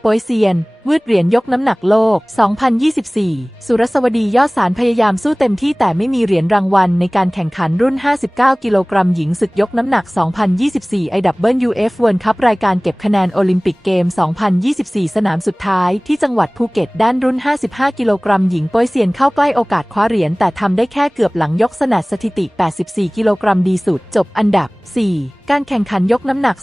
โปยเซียนวืดเหรียญยกน้ำหนักโลก 2024 สุรสวดียอดสารพยายามสู้เต็มที่แต่ไม่มีเหรียญรางวัลในการแข่งขันรุ่น 59 กิโลกรัมหญิงศึกยกน้ำหนัก 2024 IWF World Cup รายการเก็บคะแนนโอลิมปิกเกม 2024 สนามสุดท้ายที่จังหวัดภูเก็ตด้านรุ่น 55 กิโลกรัมหญิงโปยเซียนเข้าใกล้โอกาสคว้าเหรียญแต่ทำได้แค่เกือบหลังยกสนัดสถิติ 84 กิโลกรัมดีสุด จบอันดับ 4การแข่งขันยกน้ำหนัก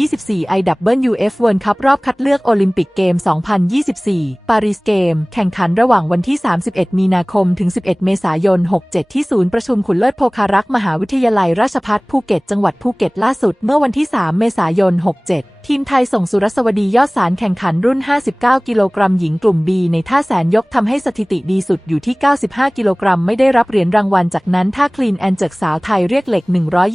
2024 IWF World Cup รอบคัดเลือกโอลิมปิกเกม 2024 2024 ปารีสเกม แข่งขันระหว่างวันที่ 31 มีนาคม ถึง 11 เมษายน 67 ที่ศูนย์ประชุมขุนเลิศโภคารักษ์มหาวิทยาลัยราชภัฏภูเก็ต จังหวัดภูเก็ตล่าสุดเมื่อวันที่ 3 เมษายน 67 ทีมไทยส่งสุรสวดียอดสารแข่งขันรุ่น 59 กิโลกรัมหญิงกลุ่ม B ในท่าแสนยกทำให้สถิติดีสุดอยู่ที่ 95 กิโลกรัมไม่ได้รับเหรียญรางวัลจากนั้นท่าคลีนแอนเจิกสาวไทยเรียกเหล็ก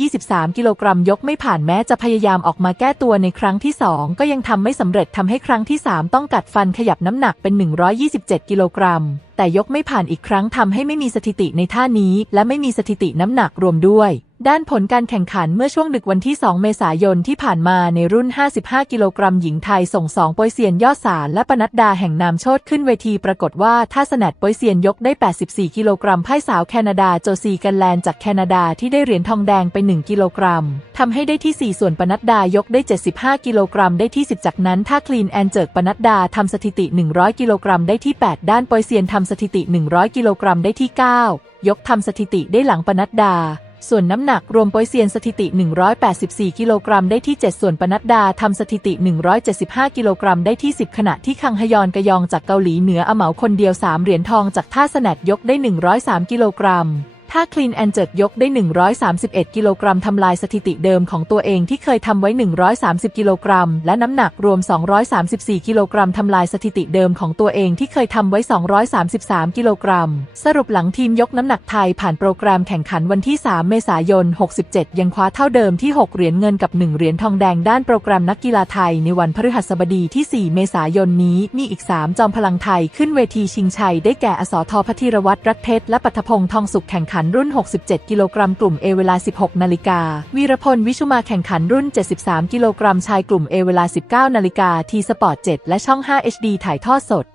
123 กิโลกรัมยกไม่ผ่านแม้จะพยายามออกมาแก้ตัวในครั้งที่ 2 ก็ยังทำไม่สำเร็จทำให้ครั้งที่ 3 ต้องกัดฟันขยับน้ำหนักเป็น 127 กิโลกรัมแต่ยกไม่ผ่านอีกครั้งทำให้ไม่มีสถิติในท่านี้ และไม่มีสถิติน้ำหนักรวมด้วย ด้านผลการแข่งขันเมื่อช่วงดึกวันที่ 2 เมษายนที่ผ่านมาในรุ่น 55 กิโลกรัมหญิงไทยส่ง2โปยเซียนยอดสารและปนัดดาแห่งนามโชตขึ้นเวทีปรากฏว่าท่าสนัดโปยเซียนยกได้ 84 กิโลกรัมพ่ายสาวแคนาดาโจซีกันแลนจากแคนาดาที่ได้เหรียญทองแดงไป 1 กิโลกรัมทำให้ได้ที่ 4 ส่วนปนัดดายกได้ 75 กิโลกรัมได้ที่ 10 จากนั้นท่าคลีนแอนเจิกปนัดดาทำสถิติ 100 กิโลกรัมได้ที่ 8 ด้านโปยเซียนทำสถิติ 100 กิโลกรัมได้ที่ 9 ยกทำสถิติได้หลังปนัดดา ส่วนน้ำหนักรวมโปยเซียนสถิติ 184 กิโลกรัมได้ที่ 7 ส่วนปนัดดาทำสถิติ 175 กิโลกรัมได้ที่ 10 ขณะที่คังฮยอนกยองจากเกาหลีเหนืออเหมาคนเดียว 3 เหรียญทองจากท่าสแนดยกได้ 103 กิโลกรัม ท่าคลีนแอนเจิดยกได้ 131 กิโลกรัมทำลายสถิติเดิมของตัวเองที่เคยทำไว้ 130 กิโลกรัม และน้ำหนักรวม 234 กิโลกรัมทำลายสถิติเดิมของตัวเองที่เคยทำไว้ 233 กิโลกรัม สรุปหลังทีมยกน้ำหนักไทยผ่านโปรแกรมแข่งขันวันที่ 3 เมษายน 67 ยังคว้าเท่าเดิมที่ 6 เหรียญเงินกับ 1 เหรียญทองแดงด้านโปรแกรมนักกีฬาไทย ในวันพฤหัสบดีที่ 4 เมษายนนี้มีอีก 3 จอมพลังไทยขึ้นเวทีชิงชัยได้แก่อสทพัทิรวัตรรัตเพชรและปัทพงษ์ทองสุขแข่งขันขันรุ่น 67 กิโลกรัมกลุ่ม A เวลา 16 นาฬิกา วีรพล วิชุมาแข่งขันรุ่น 73 กิโลกรัมชายกลุ่ม A เวลา 19 นาฬิกา ทีสปอร์ต 7 และช่อง 5 HD ถ่ายทอดสด